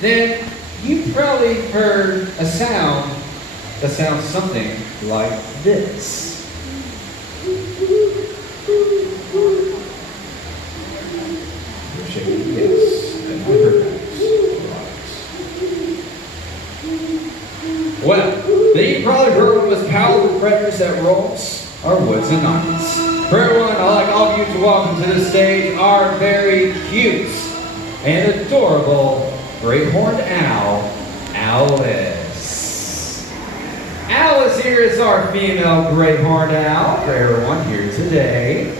then you probably heard a sound that sounds something like this. Shaking, yes, and I heard that. Well, then you probably heard one of those powerful predators that roams our woods and nights. For everyone, I'd like all of you to welcome to the stage our very cute and adorable great horned owl, Alice. Alice here is our female great horned owl for everyone here today.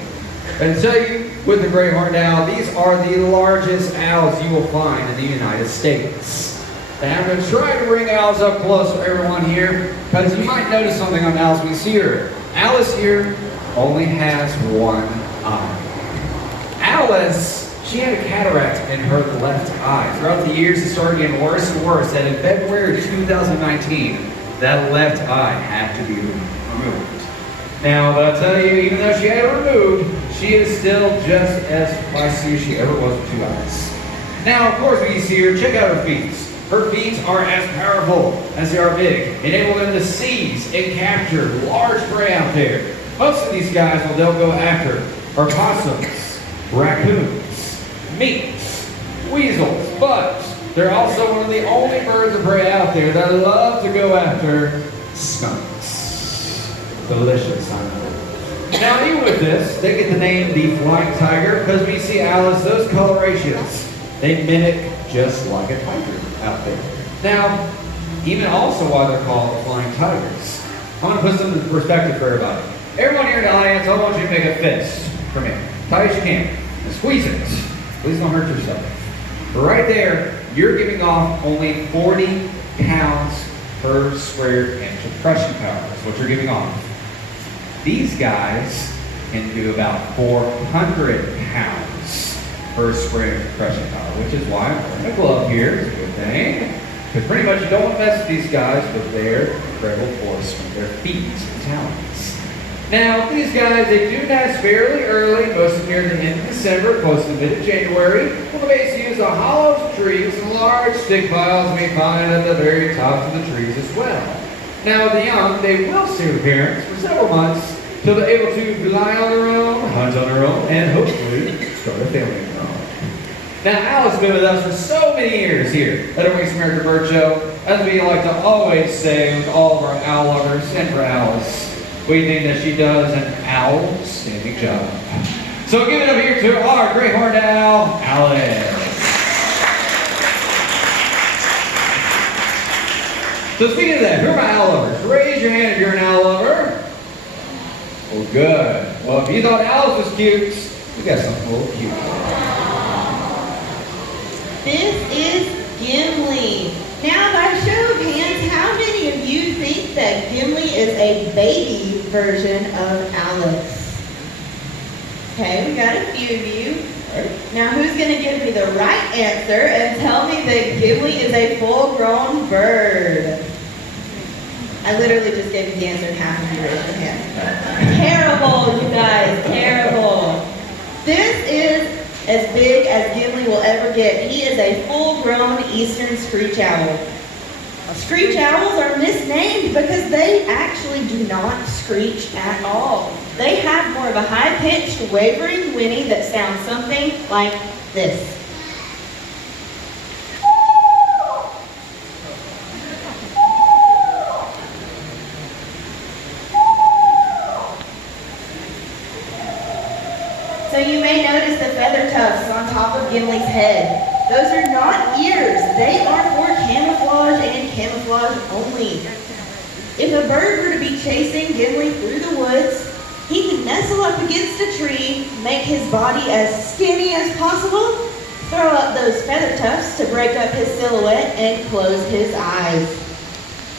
And to tell you, with the great horned owl, these are the largest owls you will find in the United States. And I'm going to try to bring Alice up close for everyone here, because you might notice something on Alice when you see her. Alice here only has one eye. Alice, she had a cataract in her left eye. Throughout the years, it started getting worse and worse, and in February of 2019, that left eye had to be removed. Now, but I'll tell you, even though she had it removed, she is still just as feisty as she ever was with two eyes. Now, of course, when you see her, check out her feet. Her feet are as powerful as they are big, enabling them to seize and capture large prey out there. Most of these guys, what they'll go after are possums, raccoons, minks, weasels, but they're also one of the only birds of prey out there that love to go after skunks. Delicious, I know. Now, even with this, they get the name the flying tiger, because when you see Alice, those colorations, they mimic just like a tiger out there. Now, even also why they're called the flying tigers. I'm going to put some into perspective for everybody. Everyone here in the audience, I want you to make a fist for me. Tight as you can. And squeeze it. Please don't hurt yourself. But right there, you're giving off only 40 pounds per square inch of crushing power. That's what you're giving off. These guys can do about 400 pounds per square inch of crushing power, which is why I'm wearing a glove here. It's a good thing. Because pretty much you don't want to mess with these guys with their incredible force from their feet and talons. Now, these guys, they do nest fairly early, most near the end of December, close to the mid of January. Well, they basically use the hollows of trees and large stick piles we find at the very tops of the trees as well. Now, the young, they will stay with parents for several months till they're able to fly on their own, hunt on their own, and hopefully start a family of their own. Now, Alice has been with us for so many years here at our West American Bird Show, as we like to always say with all of our owl lovers and for Alice. We think that she does an outstanding job. So give it up here to our great horned owl, Alice. So speaking of that, who are my owl lovers? Raise your hand if you're an owl lover. Well, good. Well, if you thought Alice was cute, we got something a little cute. This is Gimli. Now, by show of hands, how many of you think that Gimli is a baby version of Alice? Okay, we got a few of you. Now, who's going to give me the right answer and tell me that Gimli is a full-grown bird? I literally just gave you the answer and half of you raised your hand. Terrible, you guys, terrible. This is as big as Gimli will ever get. He is a full-grown eastern screech owl. Screech owls are misnamed because they actually do not screech at all. They have more of a high-pitched, wavering whinny that sounds something like this. So you may notice the feather tufts on top of Gimli's head. Those are not ears. They are for camouflage and camouflage only. If a bird were to be chasing Gimli through the woods, he can nestle up against a tree, make his body as skinny as possible, throw up those feather tufts to break up his silhouette, and close his eyes.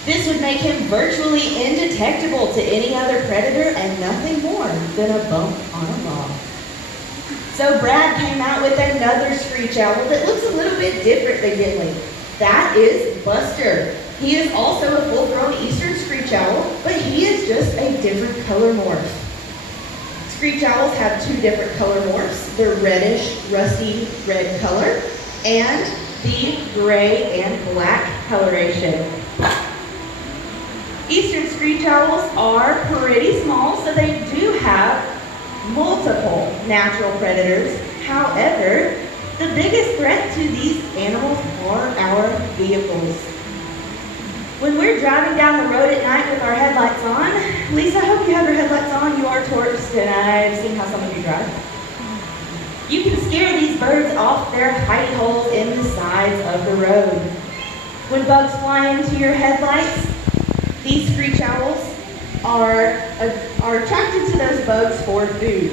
This would make him virtually indetectable to any other predator and nothing more than a bump on a log. So Brad came out with another screech owl that looks a little bit different than Gimli. That is Buster. He is also a full-grown eastern screech owl, but he is just a different color morph. Screech owls have two different color morphs. They're reddish, rusty red color, and deep gray and black coloration. Eastern screech owls are pretty small, so they do have multiple natural predators. However, the biggest threat to these animals are our vehicles. When we're driving down the road at night with our headlights on, Lisa, I hope you have your headlights on. You are torched, and I've seen how some of you drive. You can scare these birds off their hidey holes in the sides of the road. When bugs fly into your headlights, these screech owls are attracted to those bugs for food.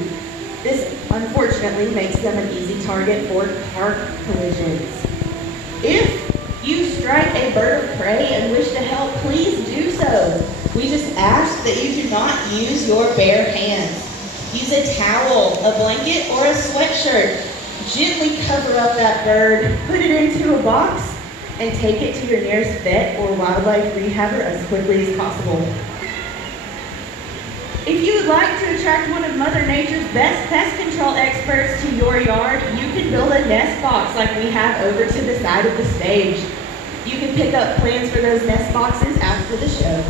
This, unfortunately, makes them an easy target for car collisions. If you strike a bird of prey and wish to help, please do so. We just ask that you do not use your bare hands. Use a towel, a blanket, or a sweatshirt. Gently cover up that bird, put it into a box, and take it to your nearest vet or wildlife rehabber as quickly as possible. If you would like to attract one of Mother Nature's best pest control experts to your yard, you can build a nest box like we have over to the side of the stage. You can pick up plans for those nest boxes after the show.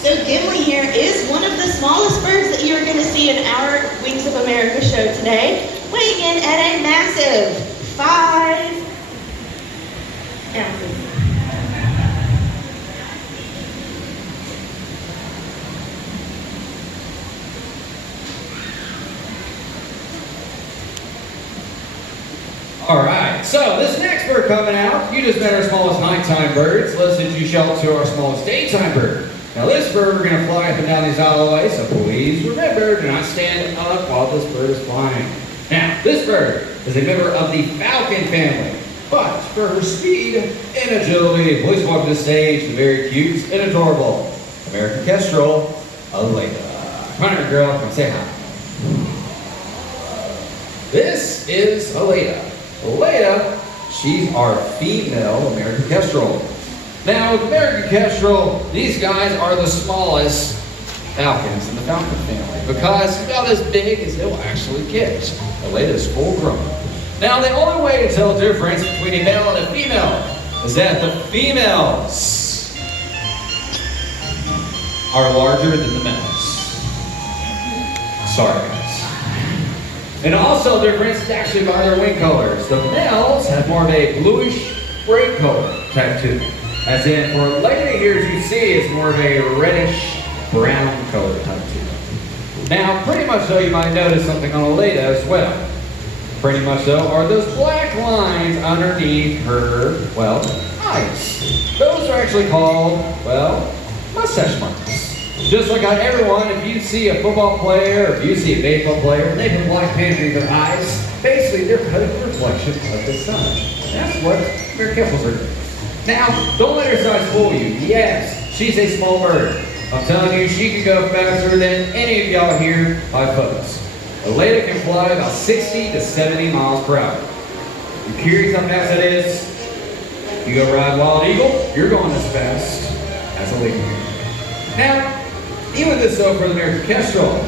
So Gimli here is one of the smallest birds that you are going to see in our Wings of America show today, weighing in at a massive 5 ounces. All right, so this next bird coming out, you just met our smallest nighttime birds. Let's introduce y'all to our smallest daytime bird. Now this bird, we're gonna fly up and down these alleyways, so please remember, do not stand up while this bird is flying. Now, this bird is a member of the falcon family, but for her speed and agility, please welcome to the stage the very cute and adorable American Kestrel, Aleda. Come on here, girl, come say hi. This is Aleda. Aleda, she's our female American Kestrel. Now, with American Kestrel, these guys are the smallest falcons in the falcon family because about as big as they'll actually get. Aleda's full grown. Now, the only way to tell the difference between a male and a female is that the females are larger than the males. Sorry, guys. And also the difference is actually by their wing colors. The males have more of a bluish gray color type too. As in, for Aleda here, as you see, it's more of a reddish brown color type too. Now, pretty much though, you might notice something on Aleda as well. Pretty much though, are those black lines underneath her, well, eyes. Those are actually called, well, mustache marks. Just like how everyone, if you see a football player, or if you see a baseball player, and they have black paint in their eyes, basically they're cutting a reflection of the sun. That's what American Kestrels are doing. Now, don't let her size fool you. Yes, she's a small bird. I'm telling you, she can go faster than any of y'all here by folks. Aleda can fly about 60 to 70 miles per hour. You curious how fast that is? You go ride Wild Eagle, you're going as fast as Aleda. Now, even this though for the American Kestrel,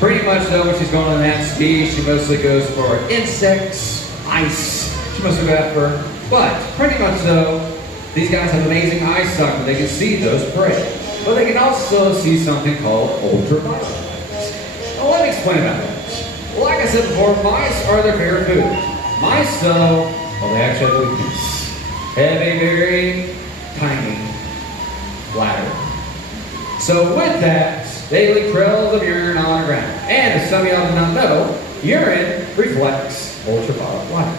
pretty much though when she's going on that speed, she mostly goes for insects, ice, she mostly go after. But pretty much though, these guys have amazing eyesight where they can see those prey. But they can also see something called ultraviolet. Now let me explain about that. Well, like I said before, mice are their favorite food. Mice though, well they actually have weakness. Have a very tiny bladder. So with that, they leak trails of urine on the ground. And as some of y'all do not know, urine reflects ultraviolet light.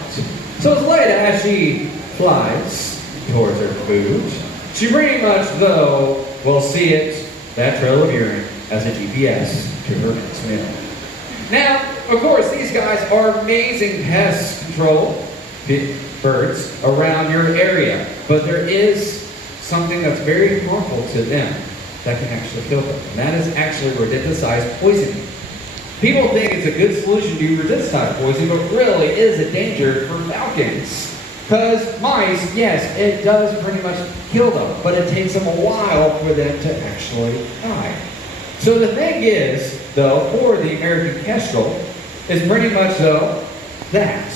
So as Aleda, as she flies towards her food, she pretty much, though, will see it, that trail of urine, as a GPS to her next meal. Now, of course, these guys are amazing pest control birds around your area, but there is something that's very harmful to them that can actually kill them, and that is actually rodenticide poisoning. People think it's a good solution to rodenticide poisoning, but really is a danger for falcons. Because mice, yes, it does pretty much kill them, but it takes them a while for them to actually die. So the thing is, though, for the American Kestrel, is pretty much, though, that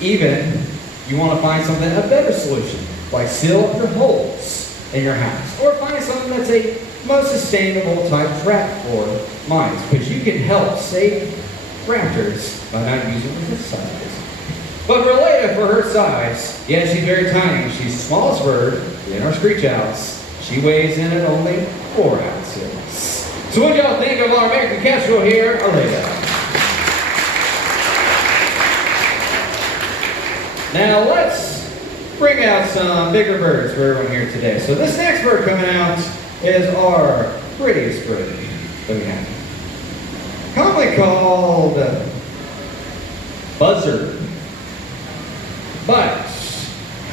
even you want to find something, a better solution, like seal up your holes in your house, or find something that's a most sustainable type trap for mice, which you can help save raptors by not using the size. But related for her size, yeah, she's very tiny. She's the smallest bird in our screech owls. She weighs in at only 4 ounces. So what do y'all think of our American Kestrel here, Aleda? Now let's bring out some bigger birds for everyone here today. So this next bird coming out is our prettiest bird that we have. Commonly called buzzard, but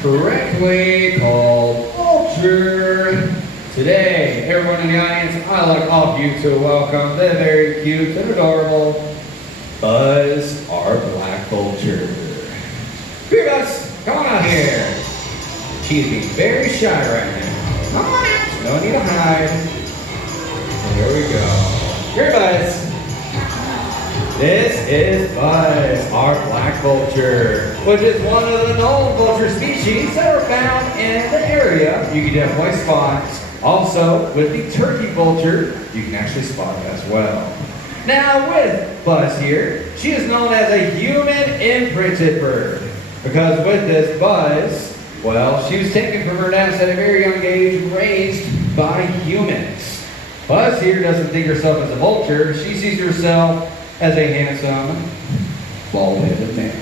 correctly called vulture. Today, everyone in the audience, I'd like all of you to welcome the very cute and adorable Buzz, our black vulture. Here, Buzz, come on out here. She's being very shy right now. Come on out. No need to hide. There we go. Here, Buzz. This is Buzz, our black vulture, which is one of the known vulture species that are found in the area. You can definitely spot. Also, with the turkey vulture, you can actually spot it as well. Now, with Buzz here, she is known as a human imprinted bird, because with this Buzz, well, she was taken from her nest at a very young age and raised by humans. Buzz here doesn't think herself as a vulture. She sees herself as a handsome, bald-headed man.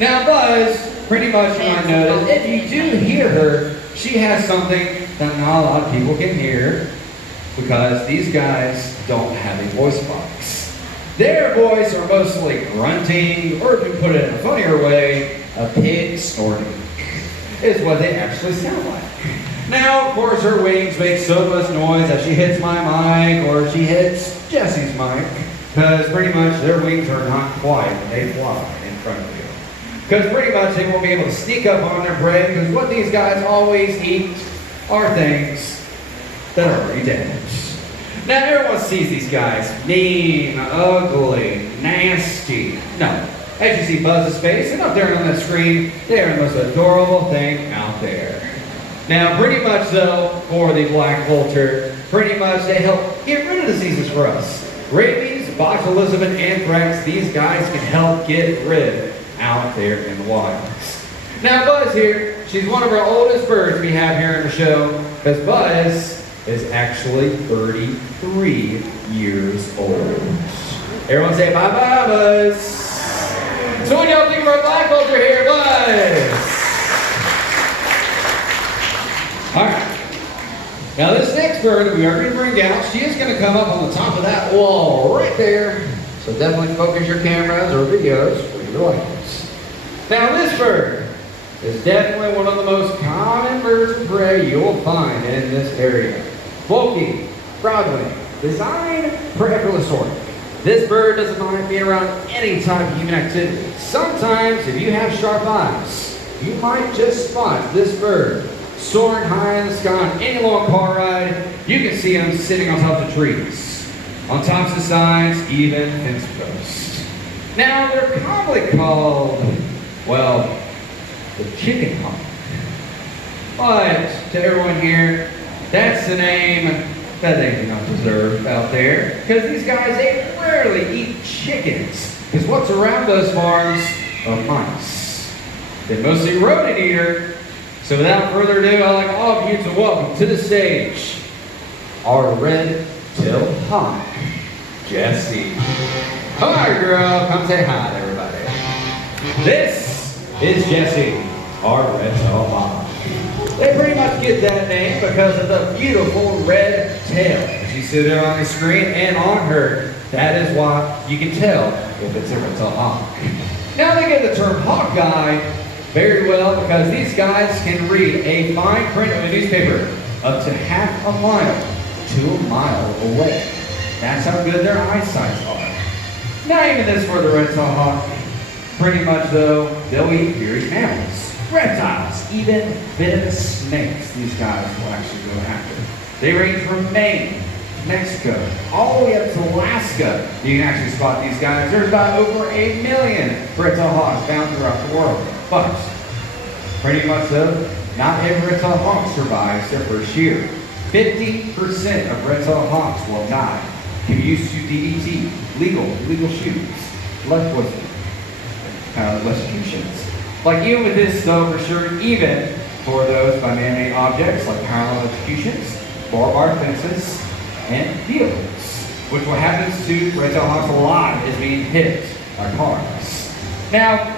Now, Buzz, pretty much you might notice, if you do hear her, she has something that not a lot of people can hear, because these guys don't have a voice box. Their voice are mostly grunting, or to put it in a funnier way, a pig snorting is what they actually sound like. Now, of course, her wings make so much noise that she hits my mic or she hits Jesse's mic, because pretty much their wings are not quite a fly in front of you. Because pretty much they won't be able to sneak up on their prey, because what these guys always eat are things that are already damaged. Now, everyone sees these guys mean, ugly, nasty. No. As you see Buzz's face, and up there on the screen, they are the most adorable thing out there. Now, pretty much though, for the black vulture, pretty much they help get rid of diseases for us. Rabies, botulism, and anthrax, these guys can help get rid out there in the wilds. Now, Buzz here, she's one of our oldest birds we have here in the show, because Buzz is actually 33 years old. Everyone say bye-bye, Buzz. So what do y'all think of our black vulture here, Buzz? Alright. Now this next bird that we are going to bring out, she is going to come up on the top of that wall right there. So definitely focus your cameras or videos for your likeness. Now this bird is definitely one of the most common birds of prey you will find in this area. Bulky, broadwing, designed for effortless soaring. This bird doesn't mind being around any type of human activity. Sometimes, if you have sharp eyes, you might just spot this bird soaring high in the sky on any long car ride. You can see them sitting on top of trees, on tops of signs, even fence posts. Now, they're commonly called, well, the chicken hawk. But to everyone here, that's the name that they do not deserve out there, because these guys, they rarely eat chickens, because what's around those farms are mice. They're mostly rodent eater. So without further ado, I'd like all of you to welcome to the stage our red-tailed hawk, Jessie. Come on, girl, come say hi to everybody. This is Jessie, our red-tailed hawk. They pretty much get that name because of the beautiful red tail. As you see there on the screen and on her, that is why you can tell if it's a red-tailed hawk. Now they get the term Hawkeye very well, because these guys can read a fine print of a newspaper up to half a mile to a mile away. That's how good their eyesight are. Not even this for the red-tailed hawk. Pretty much though, they'll eat fierce animals, reptiles, even venomous snakes these guys will actually go after. They range from Maine Mexico, all the way up to Alaska. You can actually spot these guys. There's about over 1 million red-tailed hawks found throughout the world. But, pretty much though, not every red-tailed hawk survives their first year. 50% of red-tailed hawks will die. Can be used to DDT, legal shoots, left poison, electrocutions. Like even with this though, for sure, even for those by man-made objects like parallel electrocutions, barbed wire fences, and vehicles, which what happens to red-tailed hawks a lot is being hit by cars. Now,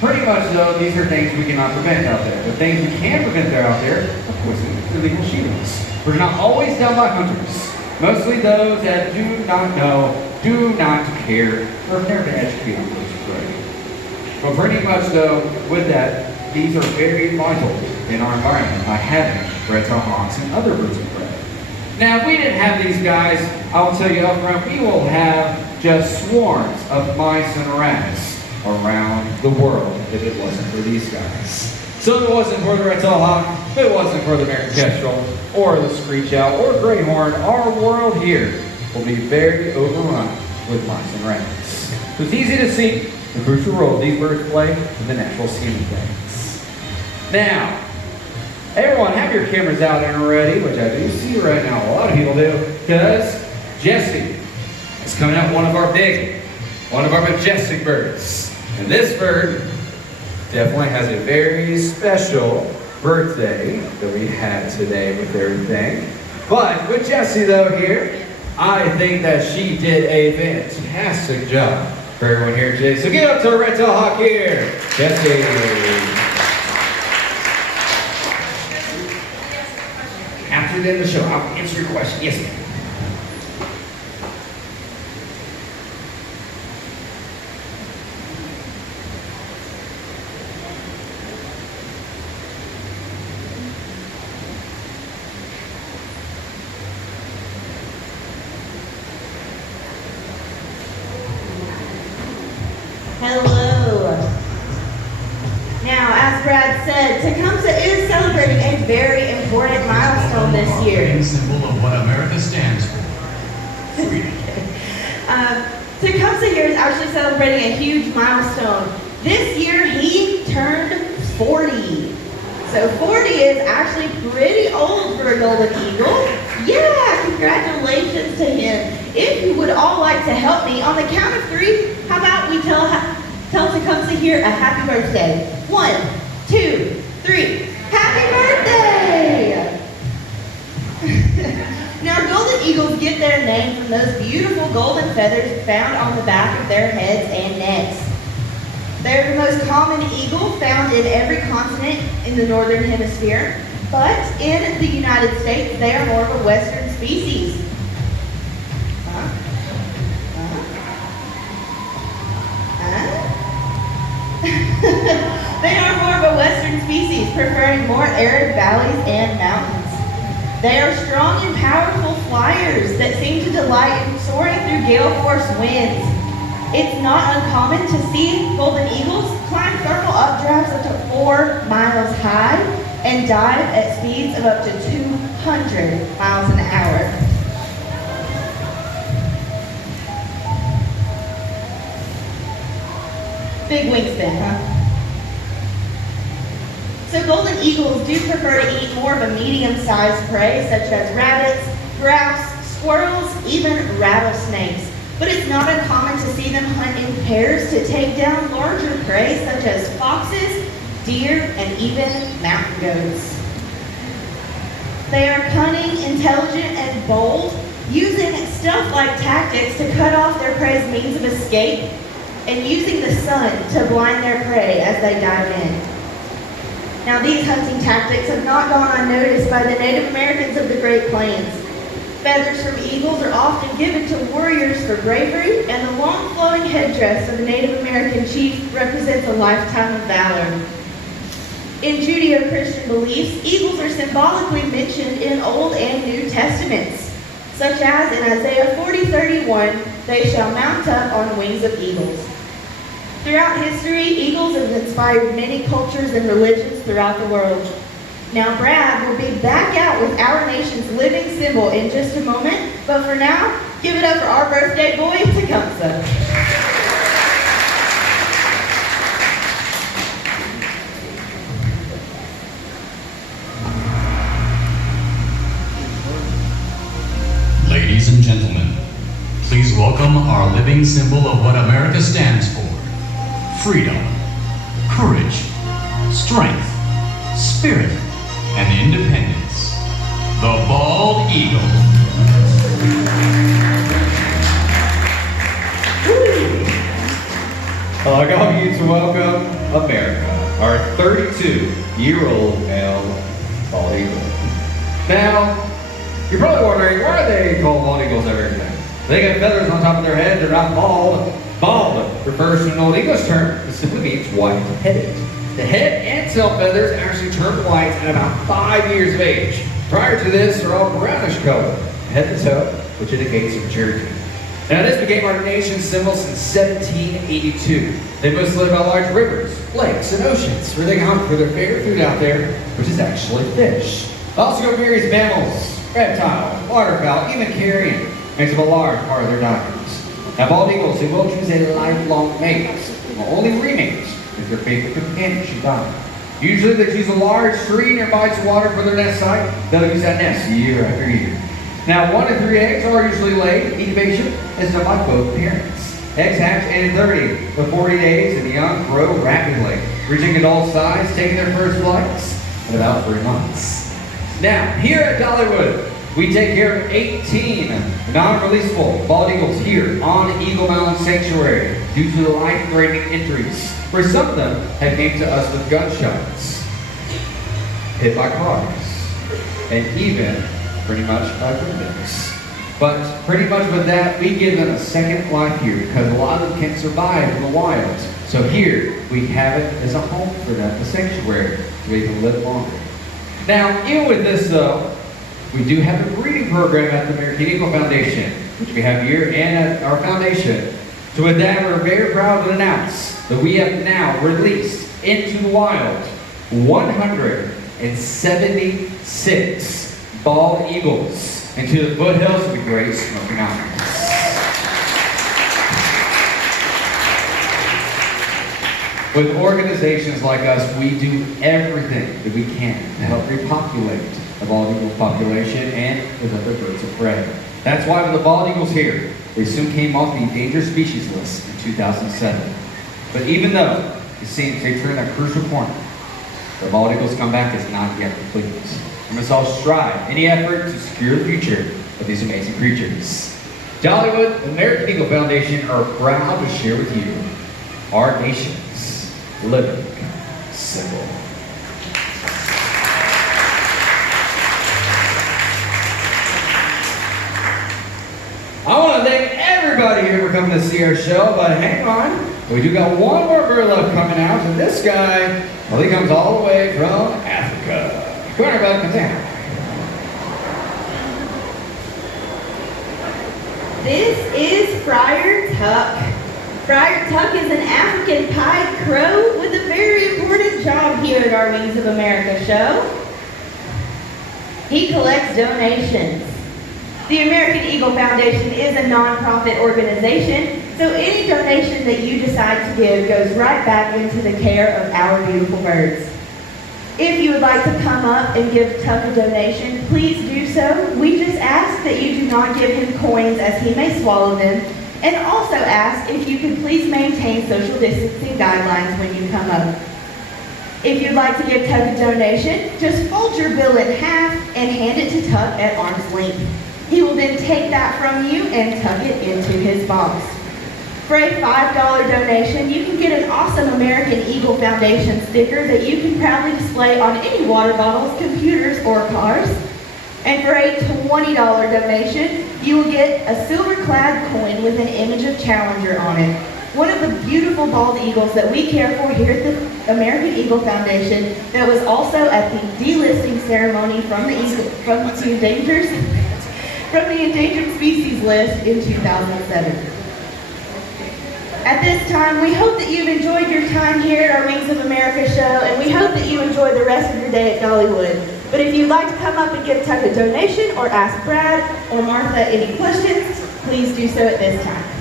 pretty much though, these are things we cannot prevent out there. The things we can prevent there out there are poison, illegal shootings, which are not always done by hunters. Mostly those that do not know, do not care, or have never been educated on this prey. But pretty much though, with that, these are very vital in our environment by having red-tailed hawks and other birds of prey. Now, if we didn't have these guys, I'll tell you up front, we will have just swarms of mice and rats around the world if it wasn't for these guys. So if it wasn't for the red-tailed hawk, if it wasn't for the American Kestrel, or the screech owl, or gray horn, our world here will be very overrun with mice and rats. So it's easy to see the crucial role these birds play in the natural scheme of things. Now, everyone, have your cameras out and ready, which I do see right now. A lot of people do, because Jesse is coming out one of our majestic birds. And this bird definitely has a very special birthday that we had today with everything. But with Jessie though here, I think that she did a fantastic job for everyone here today. So give it up to a red-tailed hawk here, Jessie. After the end of the show, I'll answer your question. Yes, ma'am. Hello. Now, as Brad said, Tecumseh is celebrating a very important milestone this year. A symbol of what America stands for. Tecumseh here is actually celebrating a huge milestone. This year, he turned 40. So 40 is actually pretty old for a golden eagle. Yeah, congratulations to him. If you would all like to help me, on the count of 3, how about we tell Tecumseh here a happy birthday. 1, 2, 3. Happy birthday! Now, golden eagles get their name from those beautiful golden feathers found on the back of their heads and necks. They're the most common eagle found in every continent in the northern hemisphere, but in the United States, they are more of a western species. They are more of a western species, preferring more arid valleys and mountains. They are strong and powerful flyers that seem to delight in soaring through gale force winds. It's not uncommon to see golden eagles climb thermal updrafts up to 4 miles high and dive at speeds of up to 200 miles an hour. Big wingspan, huh? So golden eagles do prefer to eat more of a medium-sized prey, such as rabbits, grouse, squirrels, even rattlesnakes. But it's not uncommon to see them hunt in pairs to take down larger prey, such as foxes, deer, and even mountain goats. They are cunning, intelligent, and bold, using stealth-like tactics to cut off their prey's means of escape, and using the sun to blind their prey as they dive in. Now, these hunting tactics have not gone unnoticed by the Native Americans of the Great Plains. Feathers from eagles are often given to warriors for bravery, and the long flowing headdress of a Native American chief represents a lifetime of valor. In Judeo-Christian beliefs, eagles are symbolically mentioned in Old and New Testaments, such as in Isaiah 40:31, "They shall mount up on wings of eagles." Throughout history, eagles have inspired many cultures and religions throughout the world. Now Brad will be back out with our nation's living symbol in just a moment, but for now, give it up for our birthday boy, Tecumseh. Ladies and gentlemen, please welcome our living symbol of what America stands for. Freedom, courage, strength, spirit, and independence. The Bald Eagle. I want you to welcome America, our 32-year-old male bald eagle. Now, you're probably wondering, why are they called bald eagles everything? They got feathers on top of their head, they're not bald. Bald refers to an Old English term that simply means white-headed. The head and tail feathers actually turn white at about 5 years of age. Prior to this, they're all brownish color, head to toe, which indicates maturity. Now, this became our nation's symbol since 1782. They mostly live by large rivers, lakes, and oceans, where they hunt for their favorite food out there, which is actually fish. Also, various mammals, reptiles, waterfowl, even carrion makes up a large part of their diets. Now, bald eagles who will choose a lifelong mate will only remate if their favorite companion should die. Usually, they choose a large tree near bodies of water for their nest site. They'll use that nest year after year. Now, 1 to 3 eggs are usually laid. Incubation is done by both parents. Eggs hatch in 30 to 40 days, and the young grow rapidly, reaching adult size, taking their first flights in about 3 months. Now, here at Dollywood, we take care of 18 non-releasable bald eagles here on Eagle Mountain Sanctuary due to the life-threatening injuries, where some of them have came to us with gunshots, hit by cars, and even pretty much by birds. But pretty much with that, we give them a second life here because a lot of them can't survive in the wild. So here, we have it as a home for them, a sanctuary, so they can live longer. Now, even with this though, we do have a breeding program at the American Eagle Foundation, which we have here and at our foundation. So with that, we're very proud to announce that we have now released into the wild 176 bald eagles into the foothills of the Great Smoky Mountains. With organizations like us, we do everything that we can to help repopulate the bald eagle population and with other birds of prey. That's why with the bald eagles here, they soon came off the endangered species list in 2007. But even though it seems they turn a crucial corner, the bald eagles' comeback is not yet complete. We must all strive any effort to secure the future of these amazing creatures. Dollywood and American Eagle Foundation are proud to share with you our nation's living symbol. I want to thank everybody here for coming to see our show, but hang on. We do got one more bird love coming out, and this guy, well, he comes all the way from Africa. Come on, everybody, come down. This is Friar Tuck. Friar Tuck is an African pied crow with a very important job here at our Wings of America show. He collects donations. The American Eagle Foundation is a nonprofit organization, so any donation that you decide to give goes right back into the care of our beautiful birds. If you would like to come up and give Tuck a donation, please do so. We just ask that you do not give him coins as he may swallow them, and also ask if you could please maintain social distancing guidelines when you come up. If you'd like to give Tuck a donation, just fold your bill in half and hand it to Tuck at arm's length. He will then take that from you and tuck it into his box. For a $5 donation, you can get an awesome American Eagle Foundation sticker that you can proudly display on any water bottles, computers, or cars. And for a $20 donation, you will get a silver-clad coin with an image of Challenger on it. One of the beautiful bald eagles that we care for here at the American Eagle Foundation that was also at the delisting ceremony from the endangered species list in 2007. At this time, we hope that you've enjoyed your time here at our Wings of America show, and we hope that you enjoy the rest of your day at Dollywood. But if you'd like to come up and give a type of donation or ask Brad or Martha any questions, please do so at this time.